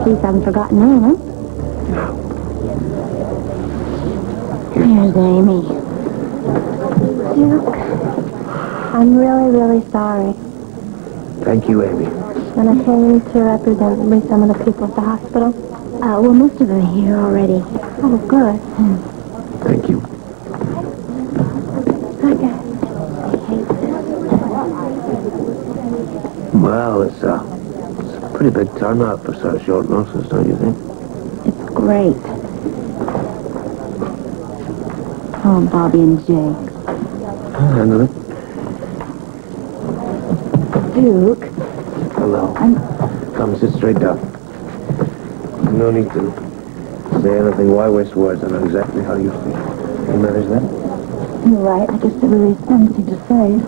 At least I haven't forgotten Anna. Here's Amy. Duke, I'm really, really sorry. Thank you, Amy. And I came to represent at least some of the people at the hospital. Well, most of them are here already. Oh, good. Thank you. Okay. Well, it's a pretty big turnout for such short notice, don't you think? It's great. Oh, Bobby and Jake. I'll handle it. Duke. Hello. Come, sit straight down. No need to say anything. Why waste words? I know exactly how you feel. Can you manage that? You're right. I guess there really is anything to say.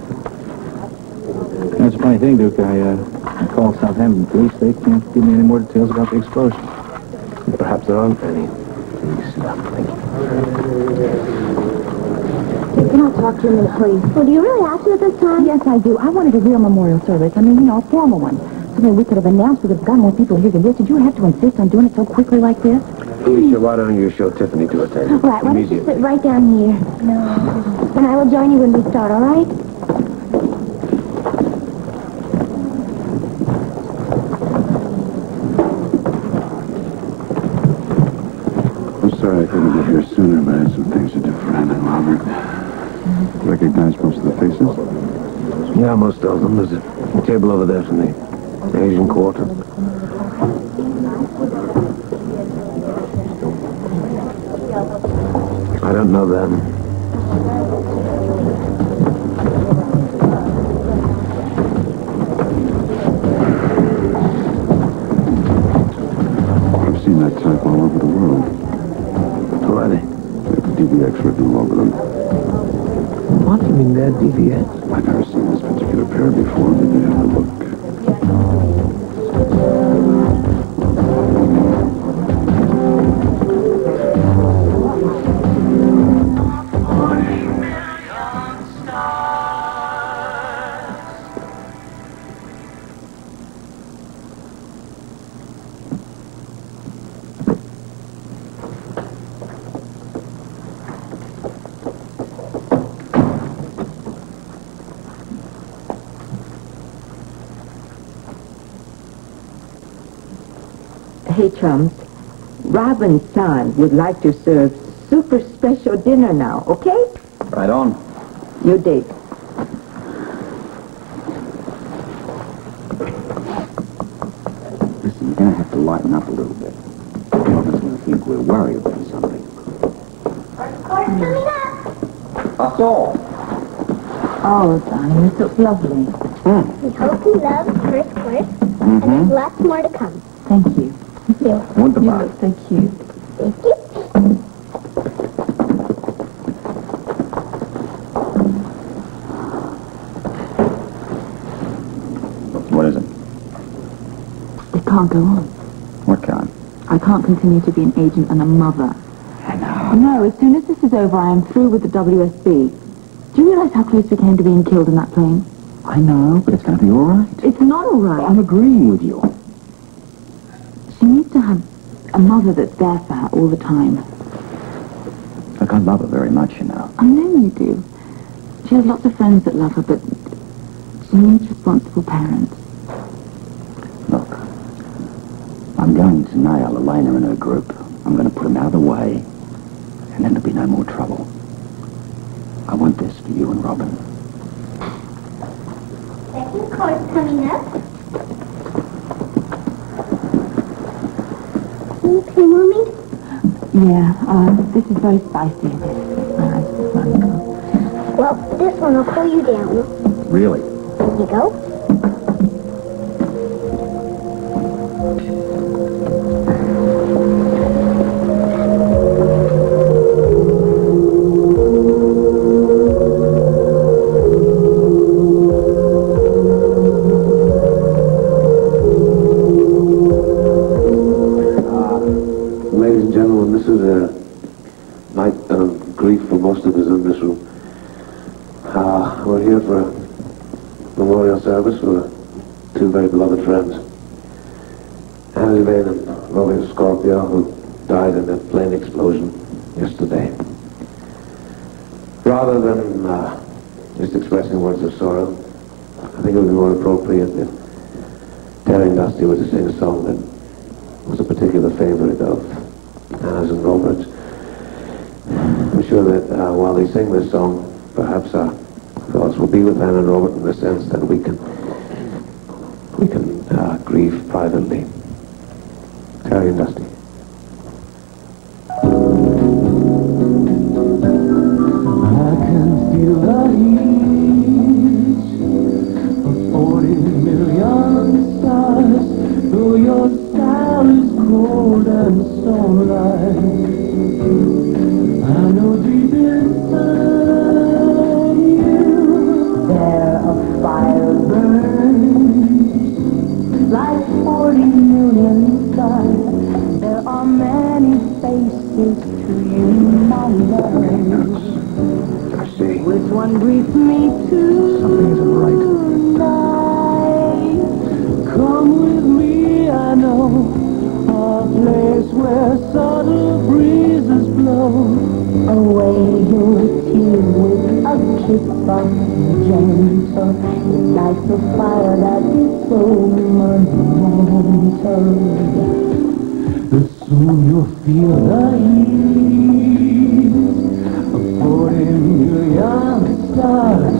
That's a funny thing, Duke. I called Southampton police. They can't give me any more details about the explosion. Perhaps there aren't any. Please, thank you. Can I talk to you a minute, please? Well, do you really have to at this time? Yes, I do. I wanted a real memorial service. I mean, a formal one. Something we could have announced. We could have gotten more people here than this. Did you have to insist on doing it so quickly like this? Alicia, why don't you show Tiffany to her table? All right, why don't you sit right down here? No. And I will join you when we start, all right? I'm sorry I couldn't get here sooner, but I had some things to do for Anna and Robert. Recognize most of the faces? Yeah, most of them. There's a table over there from the Asian Quarter. I don't know them. I've seen that type all over the world. Who are they? They have a DVX written all over them. What do you mean they're DVX? I've never seen this particular pair before, but they have a look. Hey, chums. Robin's son would like to serve super special dinner now, okay? Right on. You dig. Listen, you're going to have to lighten up a little bit. Robin's going to think we're worried about something. That's all. Oh, darling, this looks lovely. We hope you love the first course, and there's lots more to come. Thank you. Thank you. Wonderful. You look so cute. Thank you. What is it? It can't go on. What kind? I can't continue to be an agent and a mother. I know. No, as soon as this is over, I am through with the WSB. Do you realize how close we came to being killed in that plane? I know, but it's going to be all right. It's not all right. I'm agreeing with you. She needs to have a mother that's there for her all the time. Look, I love her very much, you know. I know you do. She has lots of friends that love her, but she needs responsible parents. Look, I'm going to nail Elena and her group. I'm going to put them out of the way, and then there'll be no more trouble. I want this for you and Robin. Second course coming up. Okay, Mommy? Yeah, this is very spicy. Well, this one will cool you down. Really? Here you go. Ladies and gentlemen, this is a night of grief for most of us in this room. We're here for a, memorial service for two very beloved friends. Lane and Rolling Scorpio, who died in a plane explosion yesterday. Rather than just expressing words of sorrow, I think it would be more appropriate if Terry and Dusty were to sing a song that was a particular favorite of Anna's and Robert's. I'm sure that while they sing this song, perhaps our thoughts will be with Anna and Robert in the sense that we can grieve privately. Terry and Dusty. I can feel the heat of 40 million stars, though your style is cold and so light. I know deep inside you there a fire burns like 40 million stars. There are many faces to you, my love. I see. Which one greets me Something isn't right. tonight? Come with me, I know, a place where subtle breezes blow away your tears with a kiss of gentle. It lights a fire that is so monumental. Soon you'll feel the heat of 40 million stars.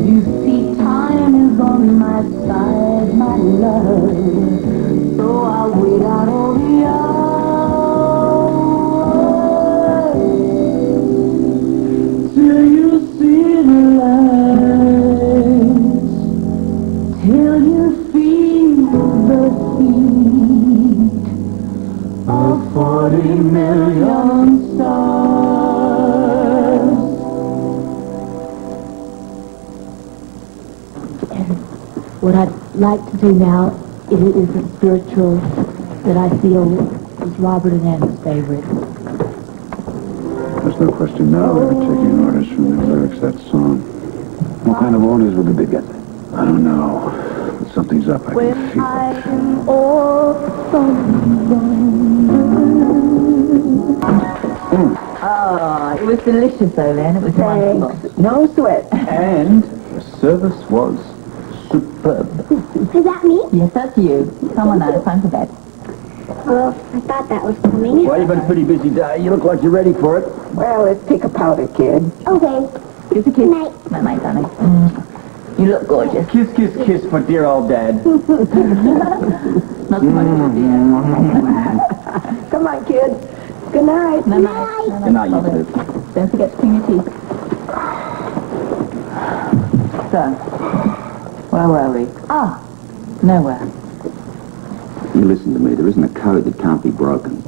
You see, time is on my side, my love. So I'll wait out all the hours till you see the lights, till you feel the heat of 40 million stars. What I'd like to do now isn't spiritual, that I feel is Robert and Anna's favorite. There's no question now they were taking orders from the lyrics of that song. What kind of orders would they be getting? I don't know. But something's up. I can feel it. I'm Oh, it was delicious though, Len. It was wonderful. No sweat. And the service was superb. Is that me? Yes, that's you. Come on now, it's time for bed. Well, I thought that was coming. Well, you've had a pretty busy day. You look like you're ready for it. Well, let's pick a powder, kid. Okay. Here's a kiss. Night. Night, darling. You look gorgeous. Kiss, kiss, kiss for dear old Dad. Not so much of a dear. Come on, kid. Good night. Night, night. Good night, you two. Don't forget to clean your teeth. So, where were we? Ah, nowhere. You listen to me. There isn't a code that can't be broken.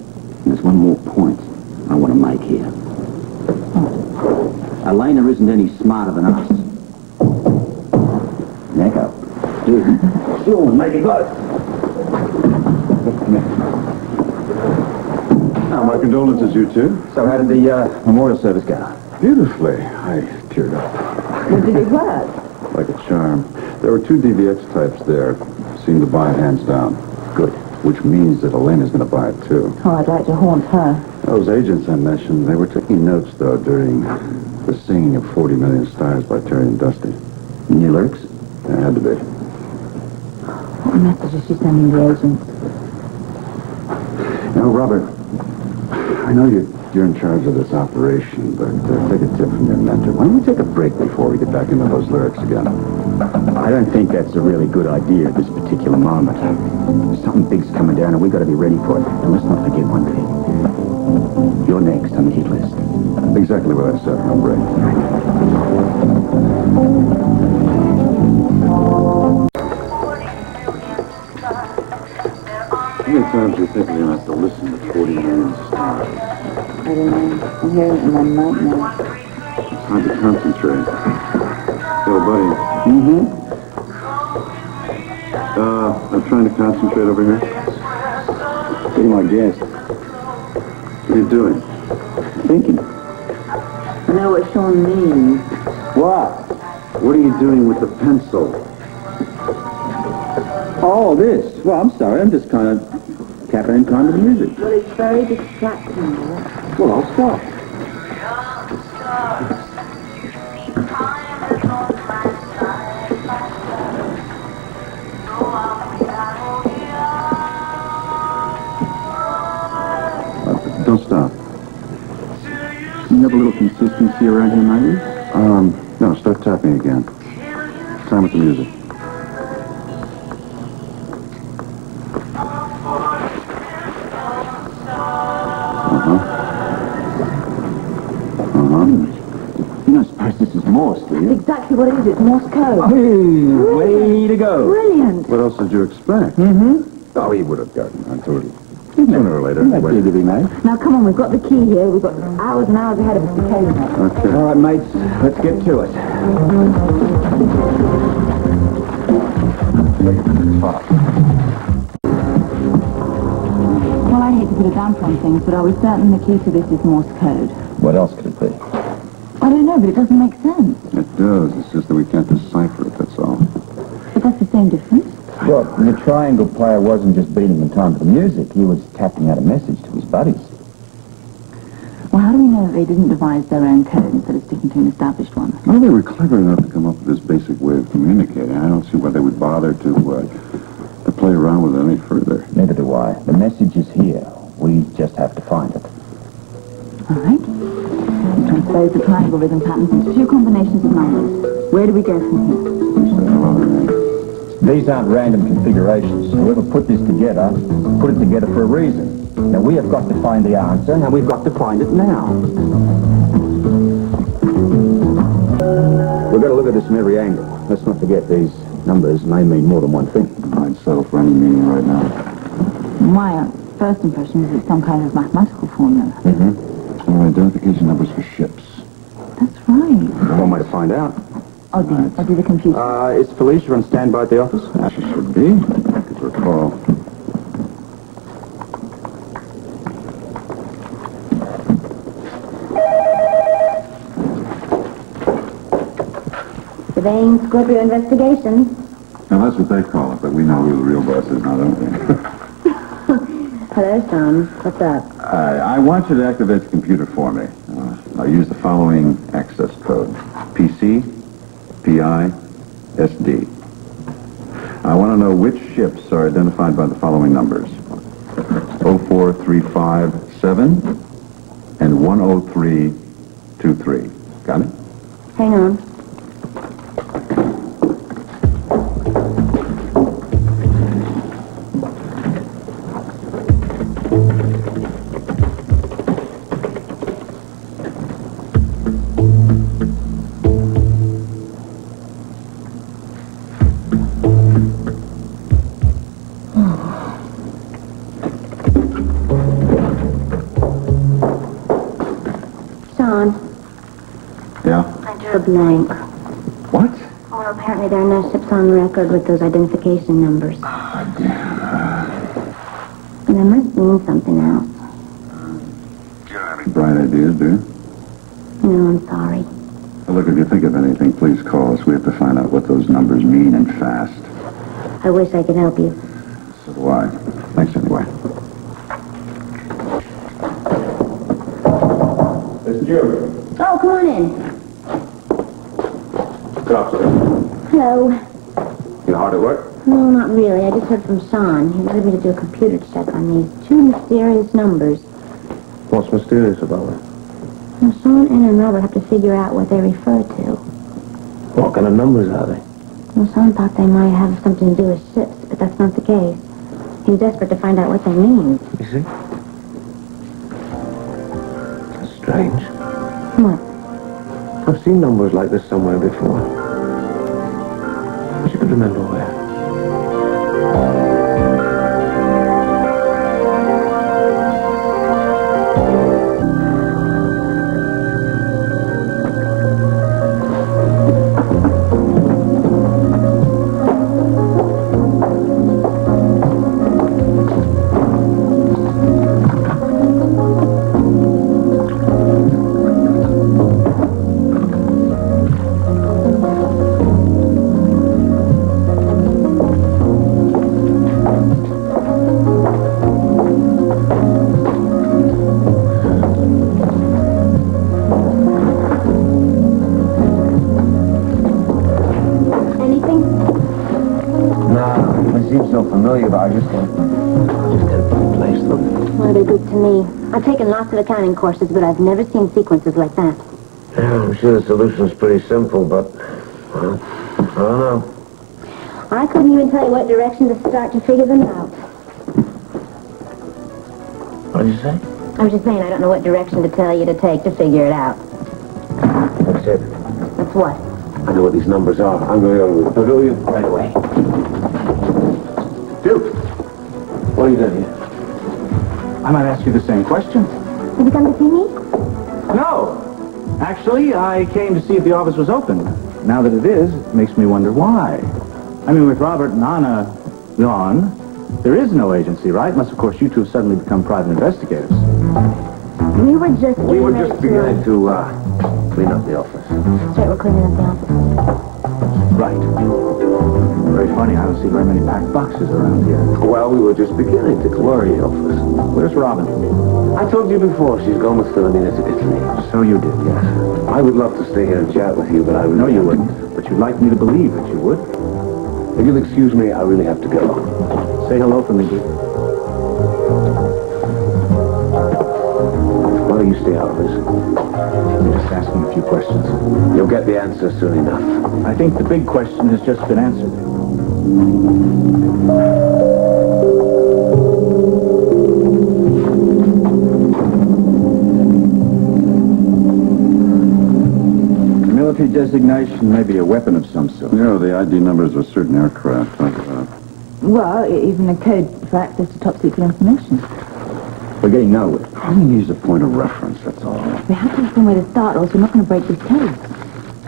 And there's one more point I want to make here. Elena isn't any smarter than us. Neck up. Sure, make it good. My condolences, you two. So how did the memorial service go? Beautifully. I teared up. Well, did it work? Like a charm. There were 2 DVX types there. Seemed to buy it hands down. Good. Which means that Elena's going to buy it, too. Oh, I'd like to haunt her. Those agents I mentioned, they were taking notes, though, during the singing of 40 Million Stars by Terry and Dusty. New lyrics? There had to be. What message is she sending the agent? You know, Robert, I know you're in charge of this operation, but take a tip from your mentor. Why don't we take a break before we get back into those lyrics again? I don't think that's a really good idea at this particular moment. Something big's coming down and we've got to be ready for it. And let's not forget one thing. You're next on the hit list. Exactly what I said, hombre. How many times do you think you're going to have to listen to 40 Million Stars? I don't know. I'm hearing it in my nightmare. It's hard to concentrate. Yo, buddy. Mm-hmm. I'm trying to concentrate over here. Be my guest. What are you doing? Thinking. I know what Sean means. What? What are you doing with the pencil? Oh, this. Well, I'm sorry. I'm just kind of tap in time to the music. Well, it's very distracting. Well, I'll stop. Don't stop. Can you have a little consistency around here, maybe? No, start tapping again. Time with the music. You don't suppose this is Morse, do you? Exactly what it is. It's Morse code. Way to go. Brilliant. What else did you expect? Oh, he would have gotten onto it. Sooner Sooner or later. That's Wait. to be made. Now, come on. We've got the key here. We've got hours and hours ahead of us to play with it. Okay. All right, mates. Let's get to it. Well, I hate to put a damper on things, but are we certain the key to this is Morse code? What else could it be? I don't know, but it doesn't make sense. It does. It's just that we can't decipher it, that's all. But that's the same difference. Well, the triangle player wasn't just beating in time to the music. He was tapping out a message to his buddies. Well, how do we know that they didn't devise their own code instead of sticking to an established one? Well, they were clever enough to come up with this basic way of communicating. I don't see why they would bother to play around with it any further. Neither do I. The message is here. We just have to find it. All right. We transpose the triangle rhythm patterns into two combinations of numbers. Where do we go from here? These aren't random configurations. Whoever put this together, put it together for a reason. Now, we have got to find the answer, and we've got to find it now. We've got to look at this from every angle. Let's not forget these numbers may mean more than one thing. I'd settle for any meaning right now. My first impression is it's some kind of mathematical formula. Or identification numbers for ships. That's right. One way to find out. I'll do the computer. Is Felicia on standby at the office? She should be. I could recall. Surveying Scorpio investigation. Now, that's what they call it, but we know who the real boss is now, don't we? Hello, Tom. What's up? I want you to activate the computer for me. I'll use the following access code. PC, PI, SD. I want to know which ships are identified by the following numbers. 04357 and 10323. Got it? Hang on. Sean, Yeah? I drew a blank. What? Well, apparently there are no ships on record with those identification numbers. And they must mean something else. You don't have any bright ideas, do you? No, I'm sorry. Well, look, if you think of anything, please call us. We have to find out what those numbers mean, and fast. I wish I could help you. So do I. Thanks anyway. It's you. Oh, come on in. Good afternoon. Hello. You hard at work? No, not really. I just heard from Sean. He wanted me to do a computer check on these two mysterious numbers. What's mysterious about it? Well, Sean and Robert have to figure out what they refer to. What kind of numbers are they? Well, Sean thought they might have something to do with ships, but that's not the case. He's desperate to find out what they mean. Is it? That's strange. What? I've seen numbers like this somewhere before. Wish I could remember where. seem so familiar, but I just can't place them. Well, they're good to me. I've taken lots of accounting courses, but I've never seen sequences like that. Yeah, I'm sure the solution's pretty simple, but, well, I don't know. I couldn't even tell you what direction to start to figure them out. What did you say? I was just saying I don't know what direction to tell you to take to figure it out. That's it. That's what? I know what these numbers are. I'm going to go you right away. Duke, what are you doing here? I might ask you the same question. Have you come to see me? No. Actually, I came to see if the office was open. Now that it is, it makes me wonder why. I mean, with Robert and Anna gone, there is no agency, right? Unless, of course, you two have suddenly become private investigators. We were just beginning to clean up the office. That's right, we're cleaning up the office. Right. Very funny. I don't see very many packed boxes around here. Well, we were just beginning to clean the office. Where's Robin? I told you before, she's gone with Philomena to Italy. So you did, yes. I would love to stay here and chat with you, but I really... No, you wouldn't. But you'd like me to believe that you would. If you'll excuse me, I really have to go. Say hello for me, Duke. Why don't you stay out of this? I'm just asking a few questions. You'll get the answer soon enough. I think the big question has just been answered. Military designation may be a weapon of some sort. Yeah, the ID numbers of certain aircraft. Well, even a code for access to top secret information. We're getting nowhere. All we need is a point of reference, that's all. We have to have somewhere to start, or else we're not going to break this code.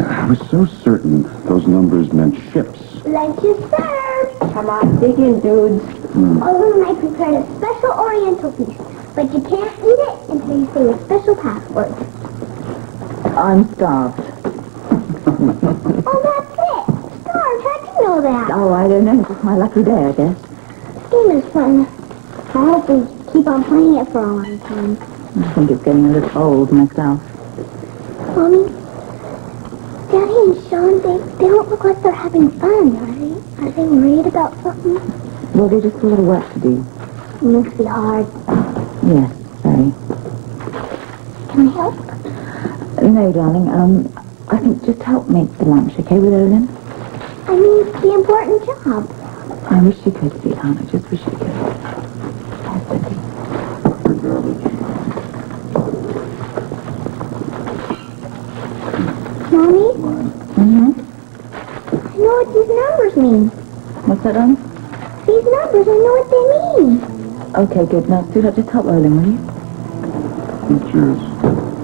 I was so certain those numbers meant ships. Lunch is served. Come on, dig in, dudes. Olin and I prepared a special Oriental feast, but you can't eat it until you say a special password. I'm starved. Oh, that's it. Starved. How'd you know that? Oh, I don't know. It's just my lucky day, I guess. This game is fun. I hope we keep on playing it for a long time. I think it's getting a little old myself. Mommy, Daddy and Sean, they don't look like they're having fun, are they? Are they worried about something? Well, there's just a little work to do. It must be hard. Yes, very. Can I help? No, darling. I think just help make the lunch, okay, with Olin? I mean, it's the important job. I wish you could, sweetheart. I just wish you could. That's okay. Mommy, Mm-hmm. I know what these numbers mean. What's that, darling? These numbers, I know what they mean. Okay, good. Now, sweetheart, just help Olin, will you? Cheers.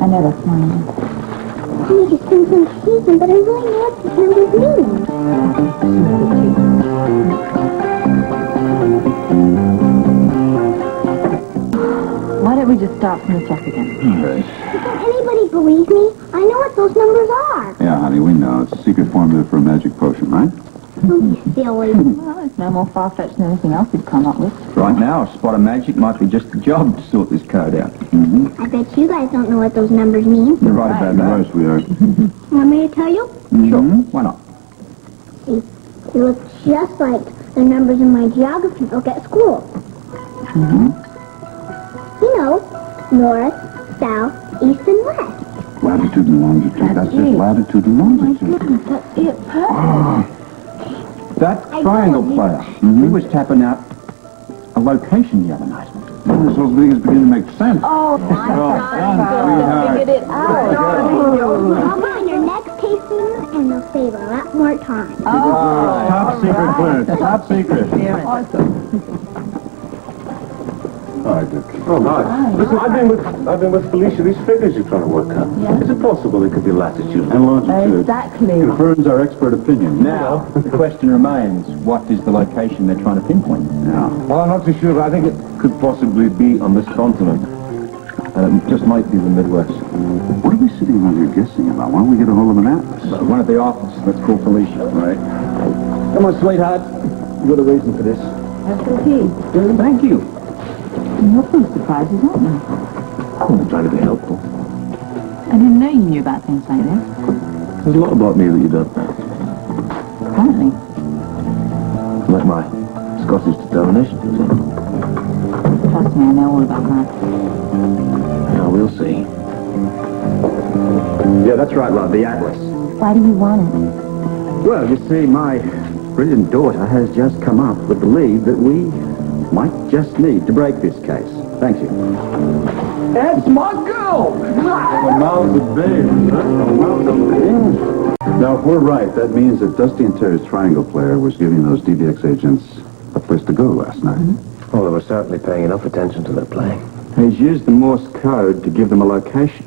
I know that's mine. Mommy just thinks I'm teasing, but I really know what these numbers mean. Why don't we just start from the top again? Okay. Can anybody believe me? I know what those numbers are. Yeah, honey, we know. It's a secret formula for a magic potion, right? Don't be silly. Well, it's no more far-fetched than anything else we've come up with. Right now, a spot of magic might be just the job to sort this code out. I bet you guys don't know what those numbers mean. You're right about that. Yes, we are. Want me to tell you? Sure. Why not? See, they look just like the numbers in my geography book at school. You know, north, south, east, and west. Latitude and longitude. That's it. Latitude and longitude. That's it. Perfect. That triangle player. He was tapping out a location the other night. This whole thing is beginning to make sense. Oh, my God. Figured it out. I'll be on your next tasting, and they'll save a lot more time. Top secret clearance. Top secret. Hi, Dick. Oh, hi. Listen, I've been with Felicia. These figures you're trying to work out. Yeah. Is it possible it could be latitude? And longitude. Exactly. Confirms our expert opinion. Now, the question remains, what is the location they're trying to pinpoint? Yeah. Well, I'm not too sure, but I think it could possibly be on this continent. And it just might be the Midwest. What are we sitting around here guessing about? Why don't we get a hold of an atlas? One at the office. Let's call Felicia. Right. Come on, sweetheart. You got a reason for this. That's the key. Thank you. You're full of surprises, aren't you? I'm trying to be helpful. I didn't know you knew about things like this. There's a lot about me that you don't know. Apparently. Like my Scottish determination, is it? Trust me, I know all about that. Yeah, we'll see. Yeah, that's right, love, the Atlas. Why do you want it? Well, you see, my brilliant daughter has just come up with the lead that we might just need to break this case. Thank you. That's my girl! The mouths of babes, Now, if we're right, that means that Dusty and Terry's triangle player was giving those DVX agents a place to go last night. Well, they were certainly paying enough attention to their playing. He's used the Morse code to give them a location.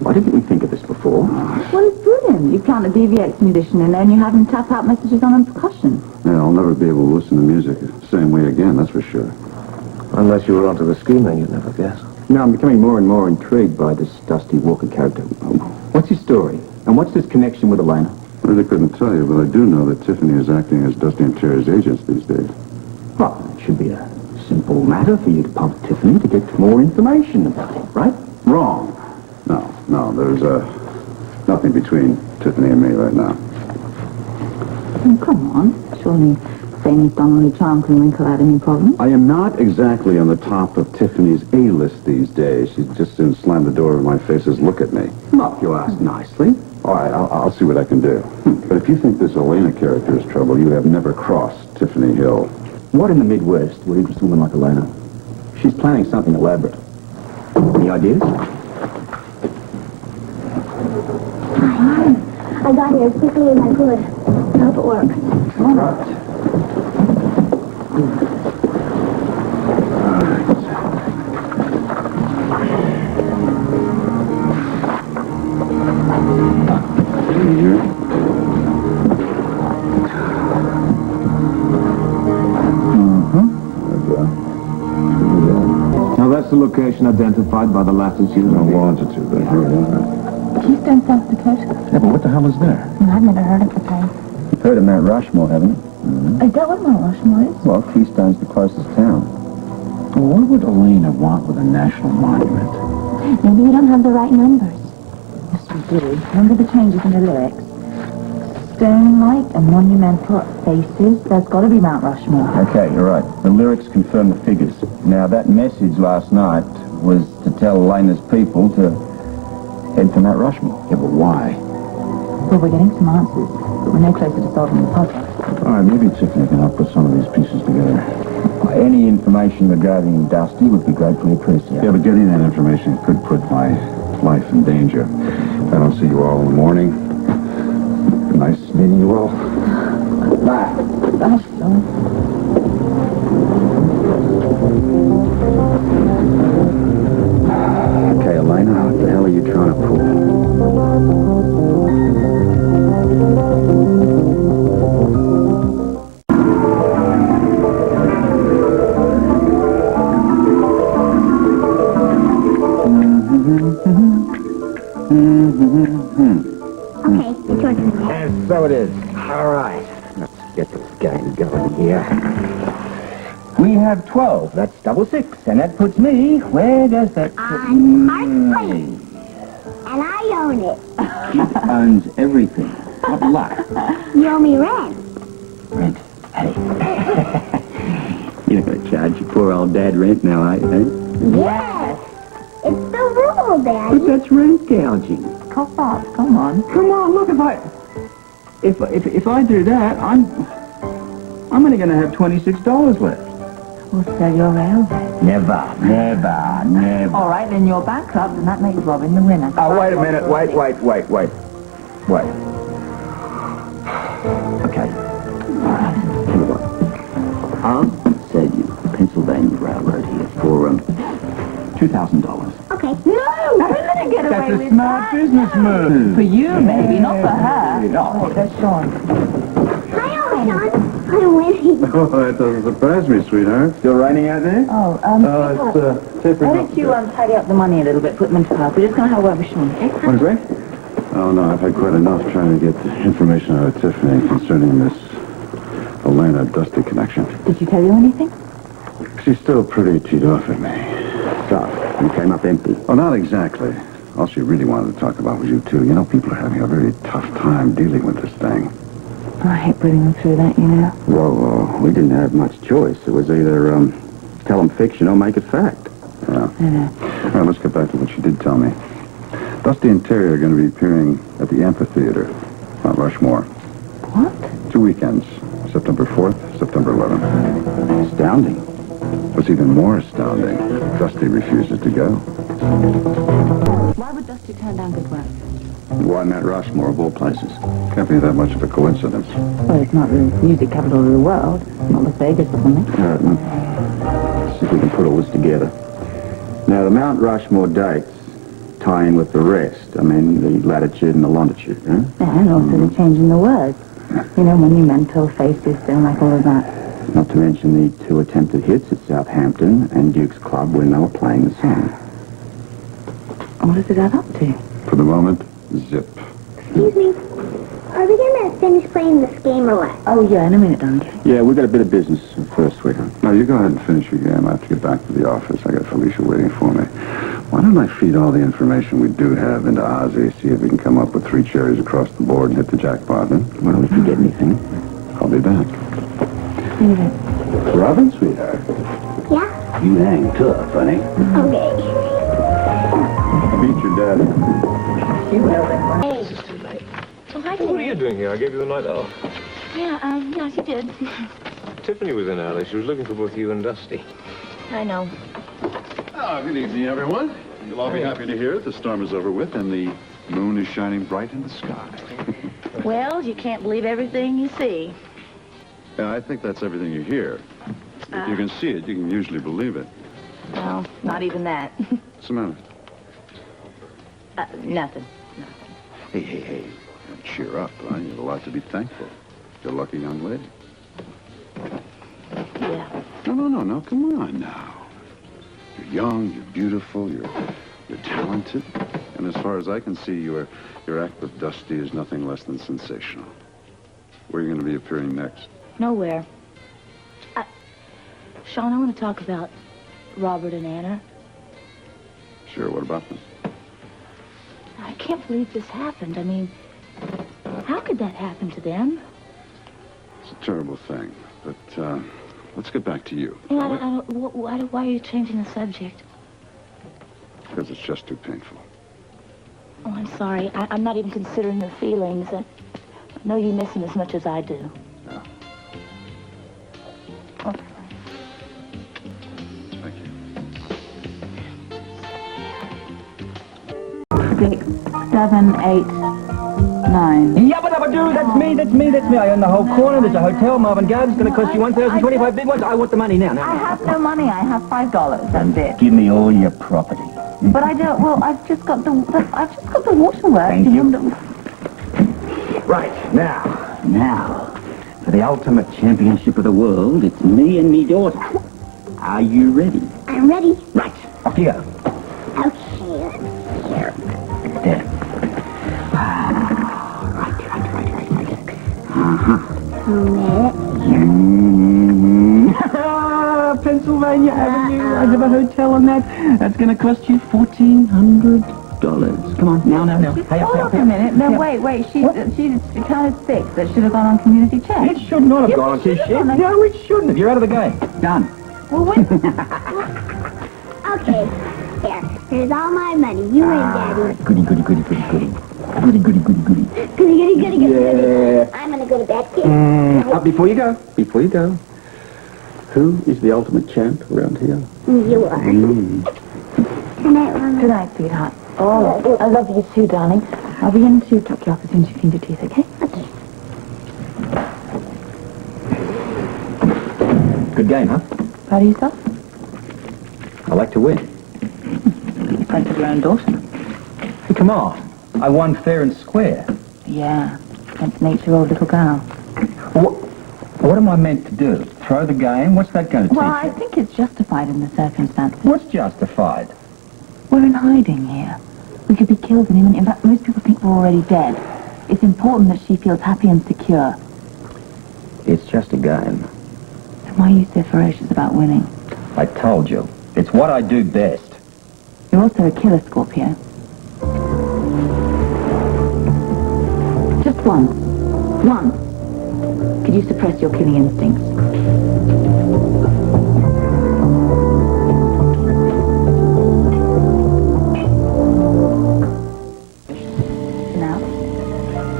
Why didn't we think of this before? Well, it's brilliant. You plant a DVX musician in there and you have him tap out messages on percussion. Yeah, I'll never be able to listen to music the same way again, that's for sure. Unless you were onto the scheming, you'd never guess. Now, I'm becoming more and more intrigued by this Dusty Walker character. What's his story? And what's his connection with Elena? I really couldn't tell you, but I do know that Tiffany is acting as Dusty and Terry's agents these days. Well, it should be a simple matter for you to pump Tiffany to get more information about him, right? Wrong. No, there's nothing between Tiffany and me right now. Oh, come on. Surely famous Donnelly charm can wrinkle out any problem. I am not exactly on the top of Tiffany's A-list these days. She just soon slammed the door in my face as look at me. Well, you asked nicely. All right, I'll see what I can do. But if you think this Elena character is trouble, you have never crossed Tiffany Hill. What in the Midwest would interest a woman like Elena? She's planning something elaborate. Any ideas? I got here as quickly as I could. I hope it works. All right. Now, that's the location identified by the latitude. Longitude, that's right. Keystone, South Dakota? Yeah, but what the hell is there? I've never heard of the place. You've heard of Mount Rushmore, haven't you? Is that what Mount Rushmore is? Well, Keystone's the closest town. Well, what would Elena want with a national monument? Maybe we don't have the right numbers. Yes, we do. Remember the changes in the lyrics? Stone-like and monumental faces. There's got to be Mount Rushmore. Okay, you're right. The lyrics confirm the figures. Now, that message last night was to tell Elena's people to head for Mount Rushmore. Yeah, but why? Well, we're getting some answers, but we're no closer to solving the puzzle. All right, maybe Tiffany can help put some of these pieces together. Any information regarding Dusty would be gratefully appreciated. Yeah, but getting that information could put my life in danger. If I don't see you all in the morning. Nice meeting you all. Bye. Gosh, John. Okay, Elena, what the hell are you trying to pull? Okay, it's your turn. And so it is. All right. Let's get this game going here. We have 12. That's double 6. And that puts me... Where does that put On Mark Twain. And I own it. He owns everything. What luck. You owe me rent. Rent. Hey. You're not going to charge your poor old dad rent now, are you, Yes. It's the rule, Daddy. But that's rent gouging. Cough up. Come on. Come on, look, if I do that, I'm only going to have $26 left. We'll sell your railway. Never. All right, then you're bankrupt, and that makes Robin the winner. Oh, wait a minute. Wait. Okay. All right. Tell you what. I'll sell you Pennsylvania Railroad here for $2,000. Okay. No, we're going to get away That's a with smart that. business move. For you, maybe, not for her. No. Wait, there's Sean. Hi, Sean. I'm winning. Oh, that doesn't surprise me, sweetheart. Still raining out there? Oh, It's why don't you tidy up the money a little bit, put them into pipe. We're just going to have a word with Sean, okay? What is that? Oh, no, I've had quite enough trying to get information out of Tiffany concerning this Elena-Dusty connection. Did you tell you anything? She's still pretty teed off at me. So, you came up empty. Oh, not exactly. All she really wanted to talk about was you two. You know, people are having a very tough time dealing with this thing. I hate putting them through that, you know. Well, we didn't have much choice. It was either tell them fiction or make it fact. Yeah. I know. All right, let's get back to what you did tell me. Dusty and Terry are going to be appearing at the amphitheater, Mount Rushmore. What? 2 weekends, September 4th, September 11th. Astounding. What's even more astounding, Dusty refuses to go. Why would Dusty turn down good work? Why Mount Rushmore, of all places? Can't be that much of a coincidence. Well, it's not the music capital of the world. Not Las Vegas or something. Let's see if we can put all this together. Now, the Mount Rushmore dates tie in with the rest. I mean, the latitude and the longitude, huh? Yeah, and also the change in the words. You know, monumental, faces, and like all of that. Not to mention the 2 attempted hits at Southampton and Duke's Club when they were playing the song. What does it add up to? For the moment, zip. Excuse me. Are we gonna finish playing this game or what? Oh, yeah, in a minute, darling. Yeah, we've got a bit of business first, sweetheart. No, you go ahead and finish your game. I have to get back to the office. I got Felicia waiting for me. Why don't I feed all the information we do have into Ozzy, see if we can come up with 3 cherries across the board and hit the jackpot, then? Well, if you get anything. I'll be back. Robin, sweetheart. Yeah? You hang tough, honey. Okay. Beat your dad. Hey. Oh, hi, What are you doing here? I gave you the night off. Yeah, yes, you did. Tiffany was in early. She was looking for both you and Dusty. I know. Good evening, everyone. You'll all be happy to hear it. The storm is over with, and the moon is shining bright in the sky. Well, you can't believe everything you see. Yeah, I think that's everything you hear. If you can see it, you can usually believe it. Well, not even that. What's the matter? Nothing. Hey. Cheer up, huh? You have a lot to be thankful. You're a lucky young lady. Yeah. No. Come on now. You're young, you're beautiful, you're talented. And as far as I can see, your act with Dusty is nothing less than sensational. Where are you going to be appearing next? Nowhere. Sean, I want to talk about Robert and Anna. Sure, what about them? I can't believe this happened. I mean, how could that happen to them? It's a terrible thing, but let's get back to you. You know, why are you changing the subject? Because it's just too painful. Oh, I'm sorry. I'm not even considering your feelings. I know you miss him as much as I do. Yeah. Okay. Thank you. 6, 7, 8, 9. Yabba-dabba-doo, that's me. I own the whole corner. There's a hotel, Marvin Gardens. It's going to cost you 1,025 big ones. I want the money now. I have no money. I have $5. That's it. Give me all your property. But I don't. Well, I've just got the waterworks. Thank you. know. Right, now, for the ultimate championship of the world, it's me and me daughter. Are you ready? I'm ready. Right, off you go. Okay, let's hear. There. Right. Pennsylvania Avenue. I have a hotel on that. That's going to cost you $1,400. Come on, now. Hey, Hold up a minute. No, wait. She's kind of sick. That should have gone on community check. It should not have gone on his shit. No, it shouldn't have. You're out of the game. Done. Well, wait. Okay, here's all my money. You win, Daddy. Goody. Goody. Yeah. I'm gonna go to bed, kid. Before you go. Who is the ultimate champ around here? You are. Good night, Mama. Good night, sweetheart. Oh, I love you too, darling. I'll be in to tuck you off as soon as you clean your teeth, okay? Okay. Good game, huh? Proud of yourself? I like to win. You planted your own daughter. Hey, come on. I won fair and square. Yeah, against an 8-year-old little girl. What am I meant to do? Throw the game? What's that going to Well, teach I think it's justified in the circumstances. What's justified? We're in hiding here. We could be killed in imminent. In fact, most people think we're already dead. It's important that she feels happy and secure. It's just a game. And why are you so ferocious about winning? I told you. It's what I do best. You're also a killer, Scorpio. Just once. could you suppress your killing instincts?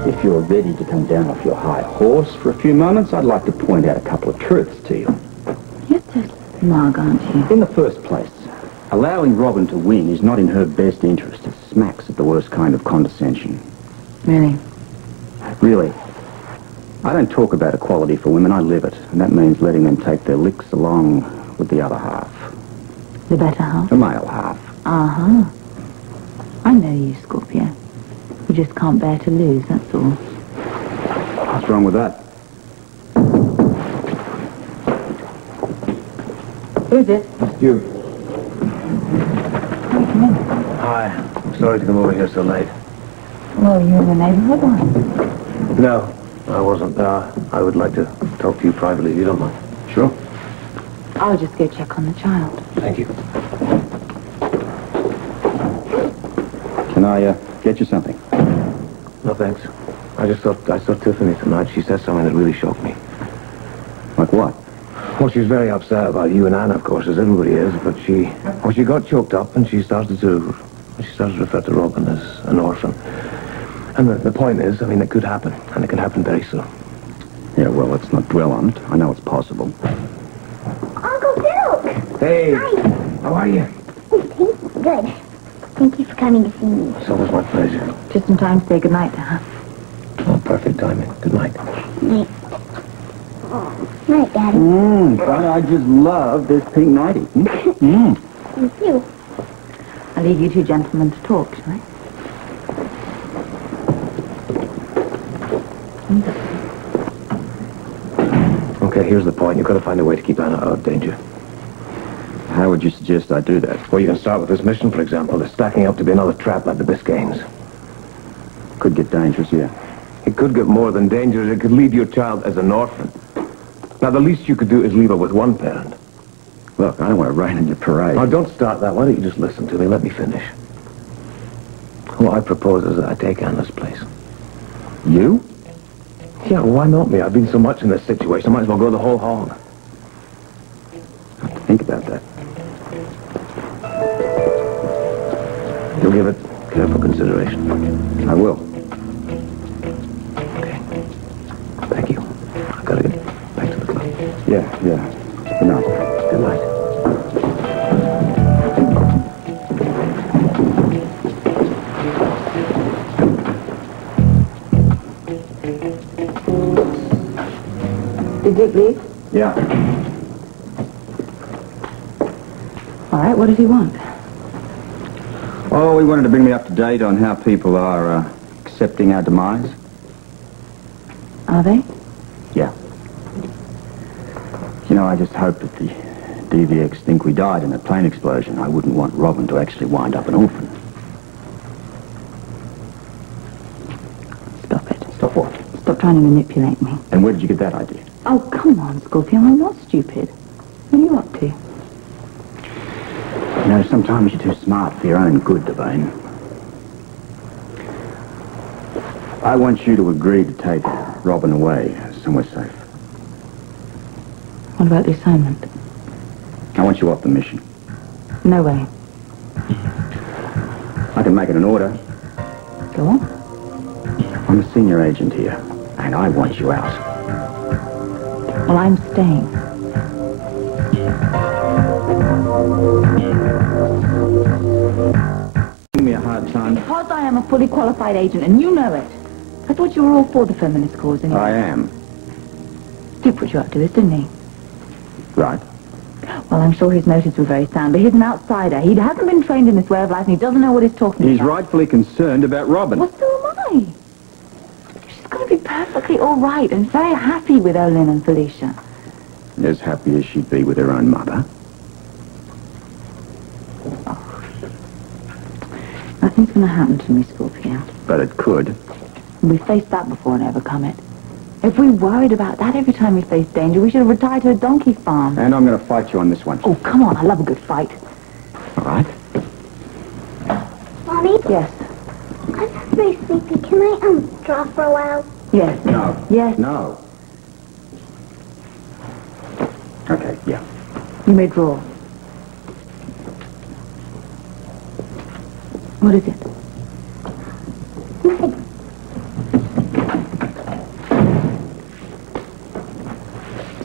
If you're ready to come down off your high horse for a few moments, I'd like to point out a couple of truths to you. You're so smug, aren't you? In the first place, allowing Robin to win is not in her best interest. It smacks at the worst kind of condescension. Really? Really. I don't talk about equality for women, I live it. And that means letting them take their licks along with the other half. The better half? The male half. Uh-huh. I know you, Scorpio. You just can't bear to lose, that's all. What's wrong with that? Who's it? It's you. Hi. Sorry to come over here so late. Well, you're in the neighborhood, aren't you? No, I wasn't. I would like to talk to you privately, if you don't mind. Sure. I'll just go check on the child. Thank you. Can I get you something? No, thanks. I saw Tiffany tonight. She said something that really shocked me. Like what? Well, she's very upset about you and Anna, of course, as everybody is, but she got choked up and she started to refer to Robin as an orphan. And the point is, I mean, it could happen, and it can happen very soon. Yeah, well, let's not dwell on it. I know it's possible. Uncle Duke! Hey! Hi. How are you? Good. Thank you for coming to see me. It's always my pleasure. Just in time to say goodnight to her. Oh, perfect timing. Good night. Night. Night, Daddy. Son, I just love this pink nightie. Thank you. I'll leave you two gentlemen to talk, shall I? Okay, here's the point. You've got to find a way to keep Anna out of danger. How would you suggest I do that? Well, you can start with this mission, for example. It's stacking up to be another trap like the Biscaynes. Could get dangerous, yeah. It could get more than dangerous. It could leave your child as an orphan. Now, the least you could do is leave her with one parent. Look, I don't want to rain on your parade. Now, don't start that. Why don't you just listen to me? Let me finish. What I propose is that I take Anna's place. You? Yeah, well, why not me? I've been so much in this situation. I might as well go the whole hog. I have to think about that. You'll give it careful consideration. I will. Okay. Thank you. I've got to get back to the club. Yeah. Good night. Good night. Did Dick leave? Yeah. All right, what does he want? Oh, he wanted to bring me up to date on how people are accepting our demise. Are they? Yeah. You know, I just hope that the DVX think we died in a plane explosion. I wouldn't want Robin to actually wind up an orphan. Stop it. Stop what? Stop trying to manipulate me. And where did you get that idea? Oh, come on, Scorpio. I'm not stupid. What are you up to? You know, sometimes you're too smart for your own good, Devane. I want you to agree to take Robin away somewhere safe. What about the assignment? I want you off the mission. No way. I can make it an order. Go on. I'm a senior agent here, and I want you out. Well, I'm staying. Give me a hard time. Because I am a fully qualified agent, and you know it. I thought you were all for the feminist cause, anyway. I am. Dick put you up to this, didn't he? Right. Well, I'm sure his motives were very sound, but he's an outsider. He hasn't been trained in this way of life, and he doesn't know what he's talking He's about. rightfully concerned about Robin. Well, so am I. She's going to be perfectly all right and very happy with Olin and Felicia. As happy as she'd be with her own mother. Nothing's going to happen to me, Scorpio. But it could. We faced that before and overcome it. If we worried about that every time we faced danger, we should have retired to a donkey farm. And I'm going to fight you on this one. Oh, come on. I love a good fight. All right. Mommy? Yes. I'm not very sleepy. Can I, draw for a while? Yes. No. Yes. No. Okay, yeah. You may draw. What is it? Nothing.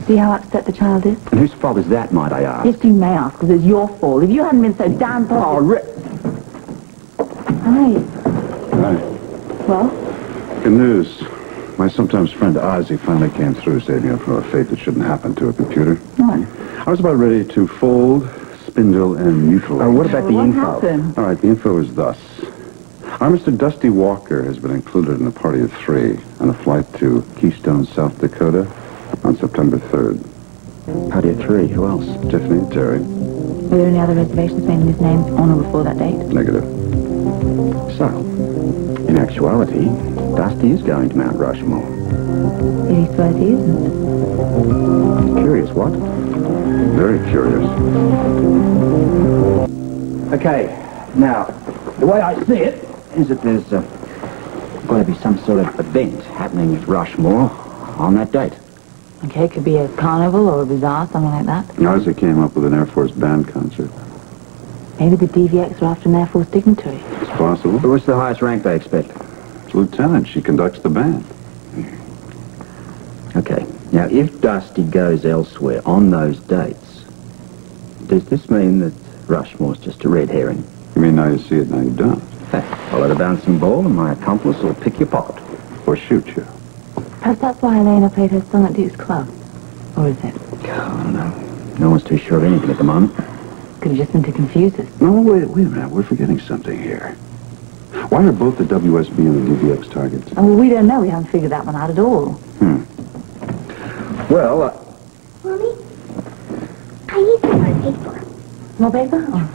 See how upset the child is? And whose fault is that, might I ask? Yes, you may ask, because it's your fault. If you hadn't been so damn positive... Oh, Rick! Hi. Hi. Well? Good news. My sometimes friend Ozzy finally came through, saving her from a fate that shouldn't happen to a computer. What? I was about ready to fold, spindle, and neutralize. What about the What info? happened? All right, the info is thus. Our Mr. Dusty Walker has been included in a party of 3 on a flight to Keystone, South Dakota on September 3rd. Party of 3. Who else? Tiffany, Terry, Were there any other reservations made in his name on or before that date? negative. So, in actuality, Dusty is going to Mount Rushmore. Did he swear he isn't? Curious, what? Very curious. Okay, now, the way I see it is that there's got to be some sort of event happening at Rushmore on that date. Okay, it could be a carnival or a bazaar, something like that. Ozzy came up with an Air Force band concert. Maybe the DVX are after an Air Force dignitary. It's possible. What's the highest rank they expect? It's Lieutenant. She conducts the band. Okay, now if Dusty goes elsewhere on those dates, does this mean that Rushmore's just a red herring? You mean now you see it, now you don't. Hey, I'll let a bouncing ball and my accomplice will pick your pocket. Or shoot you. Perhaps that's why Elena played her song at Duke's Club. Or is it? I don't know. No one's too sure of anything at the moment. Could have just been to confuse us. No, wait a minute. We're forgetting something here. Why are both the WSB and the DVX targets? Oh, well, we don't know. We haven't figured that one out at all. Well, Mommy, I need some more paper. More paper? Oh.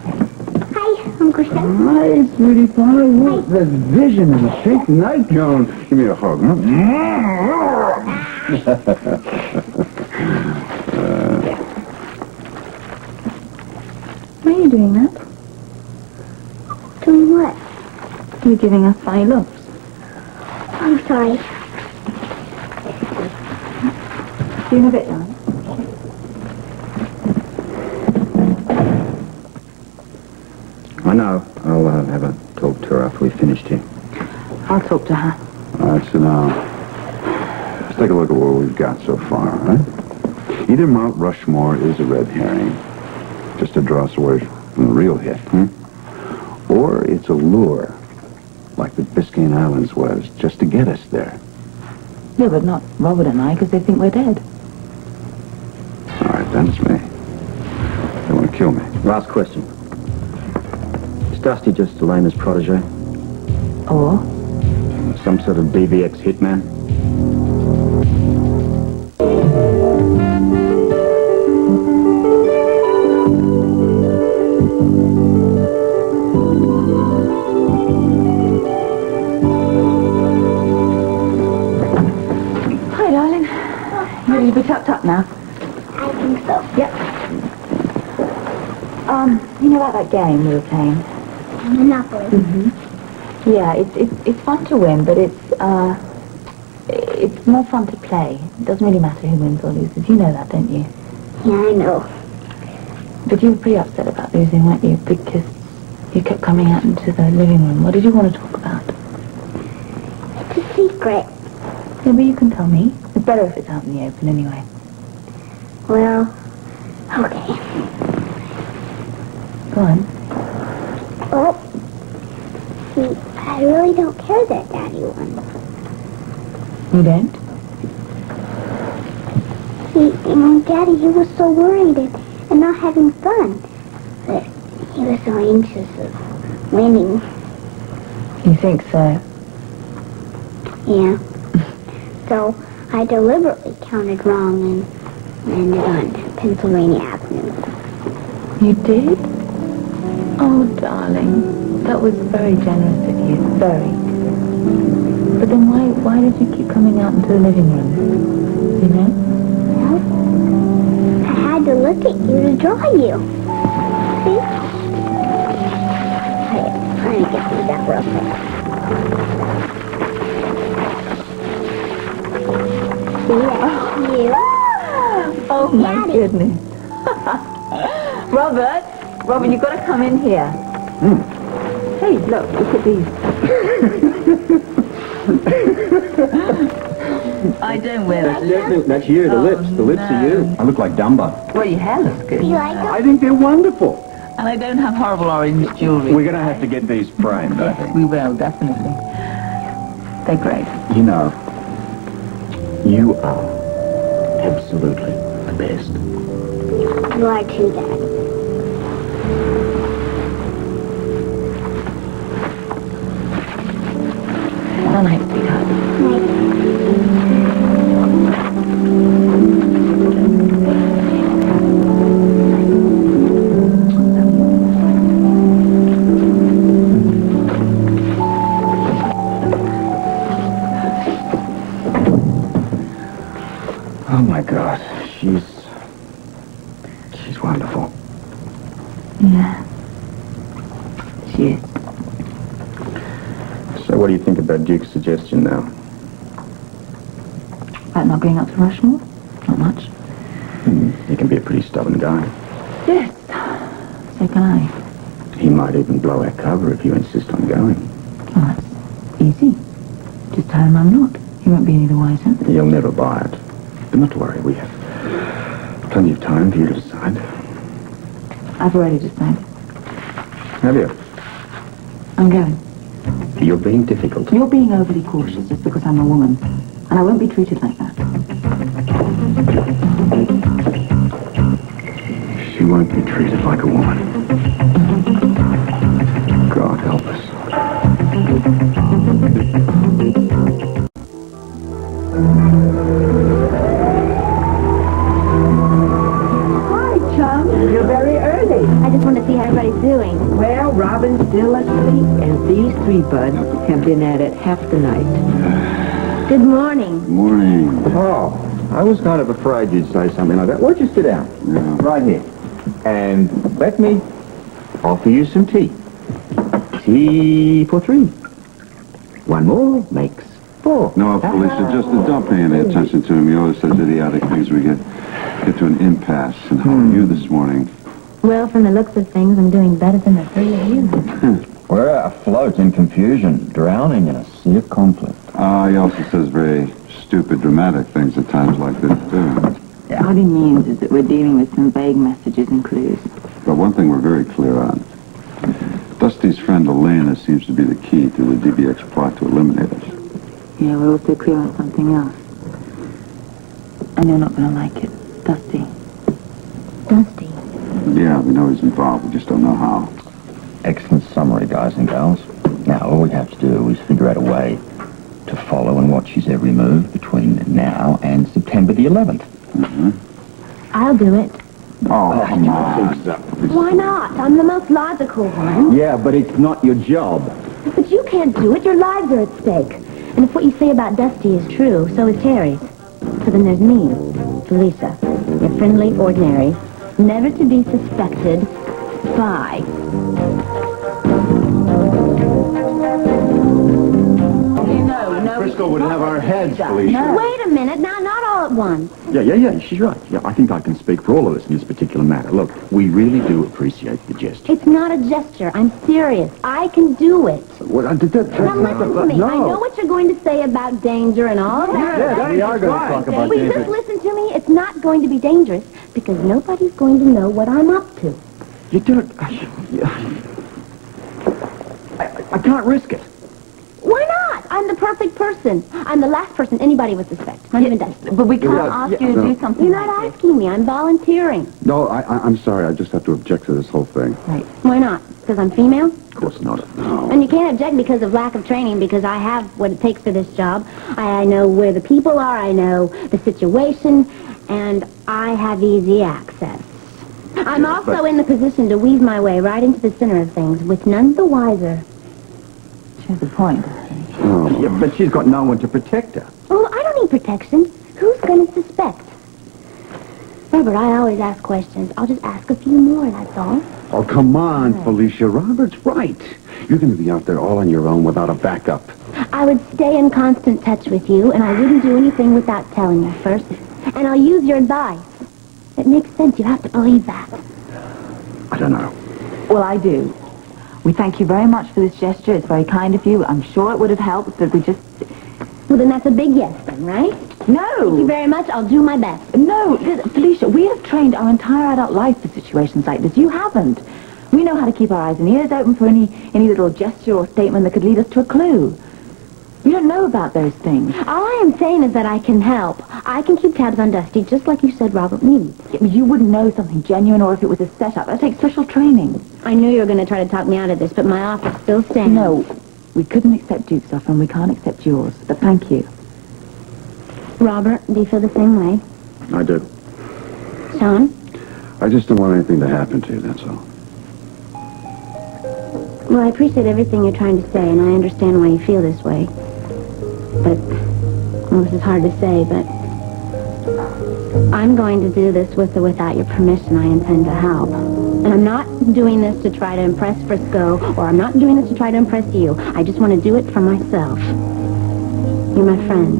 Hi, Uncle Seth. Hi, sweetie pie. What the vision in the shaking night, Joan. Give me a hug. Why are you doing that? Doing what? You're giving us funny looks. I'm sorry. See you in a bit, darling. I know. I'll have a talk to her after we've finished here. I'll talk to her. All right, so now, let's take a look at what we've got so far, all right? Either Mount Rushmore is a red herring, just to draw us away from the real hit, or it's a lure, like the Biscayne Islands was, just to get us there. Yeah, but not Robert and I, because they think we're dead. All right, then it's me. They want to kill me. Last question. Is Dusty just Elena's protege? Or? Some sort of DVX hitman? Hi, darling. Ready to be tucked up now? I think so. Yep. You know about that game we were playing? Monopoly. Mm-hmm. Yeah, it's fun to win, but it's more fun to play. It doesn't really matter who wins or loses. You know that, don't you? Yeah, I know. But you were pretty upset about losing, weren't you? Because you kept coming out into the living room. What did you want to talk about? It's a secret. Yeah, but you can tell me. It's better if it's out in the open anyway. Well, okay. Go on. Well, see, I really don't care that Daddy won. You don't? See, Daddy, he was so worried and not having fun. But he was so anxious of winning. You think so? Yeah. So I deliberately counted wrong and landed on Pennsylvania Avenue. You did? Oh, darling. That was very generous of you. Very. But then why did you keep coming out into the living room? You know? Well, I had to look at you to draw you. See? Let me get these up real quick. See, that's you. Oh, my Daddy. goodness. Robert, you've got to come in here. Hey, look at these. I don't wear that. That's you, the lips. The lips are you. I look like Dumbo. Well, your hair looks good. You like them? I think they're wonderful. And I don't have horrible orange jewelry. We're going to have to get these framed, I think. We will, definitely. They're great. You know, you are absolutely the best. You are too, Dad. Good night, sweetheart. Oh, my God. She's wonderful. Yeah. She is. So what do you think about Duke's suggestion now? About not going up to Rushmore? Not much. He can be a pretty stubborn guy. Yes. So can I. He might even blow our cover if you insist on going. Well, that's easy. Just tell him I'm not. He won't be any the wiser. He'll never buy it. But not to worry, we have plenty of time for you to decide. I've already decided. Have you? I'm going. You're being difficult. You're being overly cautious just because I'm a woman. And I won't be treated like that. She won't be treated like a woman. God help us. Hi, chum. You're very early. I just want to see how everybody's doing. Well, Robin's still asleep, and these three buds have been at it half the night. Good morning. Morning. Oh, I was kind of afraid you'd say something like that. Why don't you sit down? Yeah. Right here. And let me offer you some tea. Tea for three. One more makes four. No, Felicia, just don't pay any attention to him. He always says idiotic things. We get to an impasse. And how are you this morning? Well, from the looks of things, I'm doing better than the three of you. We're afloat in confusion, drowning in a sea of conflict. He also says very stupid, dramatic things at times like this, too. What he means is that we're dealing with some vague messages and clues. But one thing we're very clear on. Dusty's friend Elena seems to be the key to the DBX plot to eliminate us. Yeah, we're also clear on something else. And you're not going to like it. Dusty. Dusty. Yeah, we know he's involved. We just don't know how. Excellent summary, guys and gals. Now, all we have to do is figure out a way to follow and watch his every move between now and September the 11th. Mm-hmm. I'll do it. Oh, come on. Why not? I'm the most logical one. Yeah, but it's not your job. But you can't do it. Your lives are at stake. And if what you say about Dusty is true, so is Terry's. So then there's me, Felicia, your friendly, ordinary, never to be suspected spy. Frisco would have our heads, Felicia. Wait a minute. Now, not all at once. Yeah, she's right. Yeah, I think I can speak for all of us in this particular matter. Look, we really do appreciate the gesture. It's not a gesture. I'm serious. I can do it. Well, Now listen to me. I know what you're going to say about danger and all of that. Yeah, we are going to talk about Please danger. just listen to me. It's not going to be dangerous because nobody's going to know what I'm up to. You don't... I can't risk it. Why not? I'm the perfect person. I'm the last person anybody would suspect. Not even Dusty. But we can't ask you to do something You're like not this. asking me. I'm volunteering. No, I'm sorry. I just have to object to this whole thing. Right. Why not? Because I'm female? Of course not. No. And you can't object because of lack of training, because I have what it takes for this job. I know where the people are, I know the situation, and I have easy access. I'm also in the position to weave my way right into the center of things, with none the wiser. She has a point. Yeah, but she's got no one to protect her. Oh, I don't need protection. Who's going to suspect? Robert, I always ask questions. I'll just ask a few more, that's all. Oh, come on, Felicia. Robert's right. You're going to be out there all on your own without a backup. I would stay in constant touch with you, and I wouldn't do anything without telling you first. And I'll use your advice. It makes sense. You have to believe that. I don't know. Well, I do. We thank you very much for this gesture. It's very kind of you. I'm sure it would have helped, but we just... Well, then that's a big yes, then, right? No! Thank you very much. I'll do my best. No, Felicia, we have trained our entire adult life for situations like this. You haven't. We know how to keep our eyes and ears open for any little gesture or statement that could lead us to a clue. You don't know about those things. All I am saying is that I can help. I can keep tabs on Dusty, just like you said Robert needs. You wouldn't know something genuine or if it was a setup. That takes special training. I knew you were going to try to talk me out of this, but my offer still stands. No, we couldn't accept Duke's offer and we can't accept yours. But thank you. Robert, do you feel the same way? I do. Sean? I just don't want anything to happen to you, that's all. Well, I appreciate everything you're trying to say, and I understand why you feel this way. But, well, this is hard to say, but I'm going to do this with or without your permission. I intend to help. And I'm not doing this to try to impress Frisco, or I'm not doing this to try to impress you. I just want to do it for myself. You're my friends.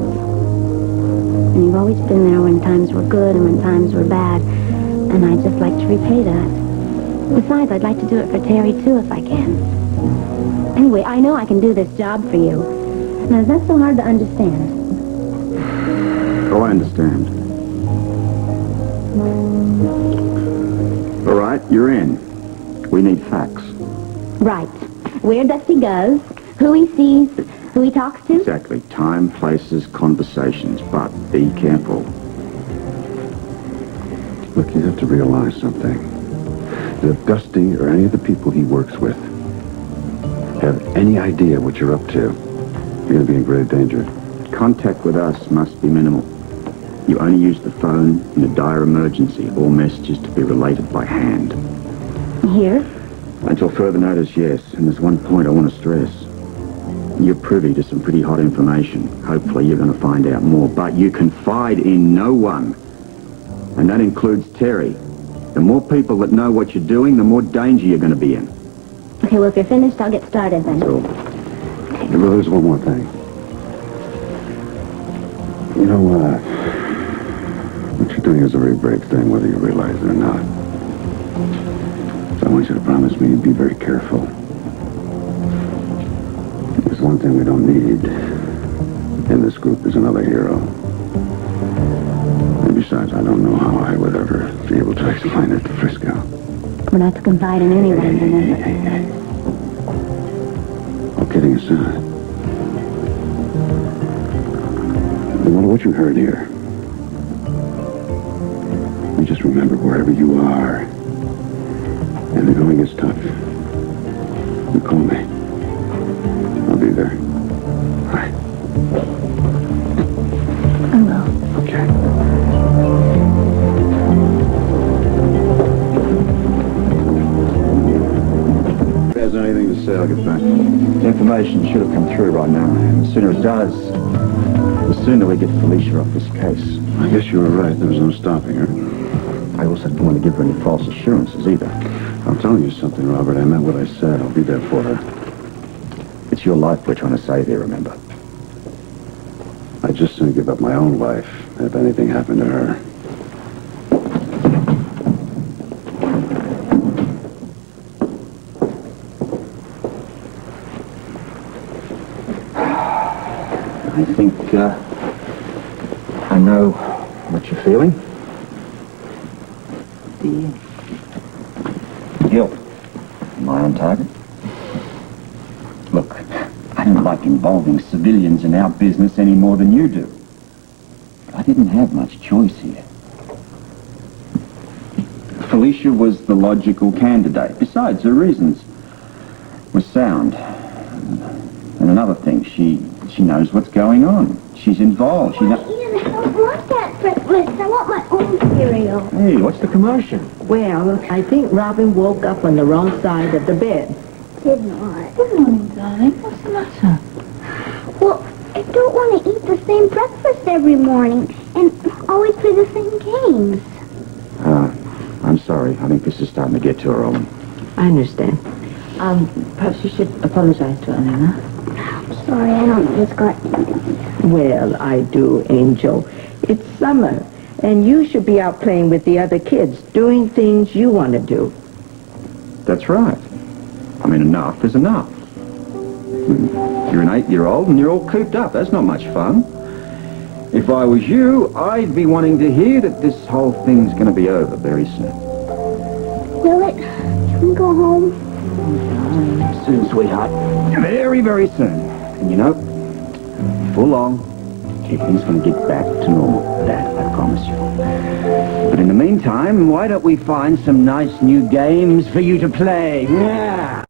And you've always been there when times were good and when times were bad. And I'd just like to repay that. Besides, I'd like to do it for Terry, too, if I can. Anyway, I know I can do this job for you. Now, is that so hard to understand? Oh, I understand. All right, you're in. We need facts. Right. Where Dusty goes, who he sees, who he talks to. Exactly. Time, places, conversations. But be careful. Look, you have to realize something. If Dusty or any of the people he works with have any idea what you're up to, you're going to be in grave danger. Contact with us must be minimal. You only use the phone in a dire emergency. All messages to be related by hand. Here? Until further notice, yes. And there's one point I want to stress. You're privy to some pretty hot information. Hopefully you're going to find out more. But you confide in no one. And that includes Terry. The more people that know what you're doing, the more danger you're going to be in. Okay, well, if you're finished, I'll get started then. So, well, there's one more thing. You know, what you're doing is a very brave thing, whether you realize it or not. So I want you to promise me you'd be very careful. There's one thing we don't need in this group is another hero. And besides, I don't know how I would ever be able to explain it to Frisco. We're not to confide in anyone, Hey. All kidding aside. No matter what you heard here, you just remember wherever you are, and the going is tough, you call me. I'll be there. All right. I will. Okay. If he has anything to say, I'll get back. The information should have come through right now. And the sooner it does, the sooner we get Felicia off this case. I guess you were right. There was no stopping her. I also don't want to give her any false assurances either. I'm telling you something, Robert. I meant what I said. I'll be there for her. It's your life we're trying to save here, remember? I'd just soon give up my own life if anything happened to her. I think, I know what you're feeling. The guilt. Am I on target? Look, I don't like involving civilians in our business any more than you do. I didn't have much choice here. Felicia was the logical candidate. Besides, her reasons were sound. And another thing, she knows what's going on. She's involved. She knows... Ian, I don't want that breakfast. I want my own cereal. Hey, what's the commotion? Well, I think Robin woke up on the wrong side of the bed. Did not. Good morning, darling. What's the matter? Well, I don't want to eat the same breakfast every morning and always play the same games. I'm sorry. I think this is starting to get to her, Owen. I understand. Perhaps you should apologize to her, Nana. I'm sorry, I don't know what's got into me. Well, I do, Angel. It's summer, And you should be out playing with the other kids, doing things you want to do. That's right. I mean, enough is enough. You're an 8-year-old and you're all cooped up. That's not much fun. If I was you, I'd be wanting to hear that this whole thing's going to be over very soon. Will it? Can we go home? Soon, sweetheart. Very, very soon. And you know, before long, everything's going to get back to normal. That, I promise you. But in the meantime, why don't we find some nice new games for you to play? Yeah.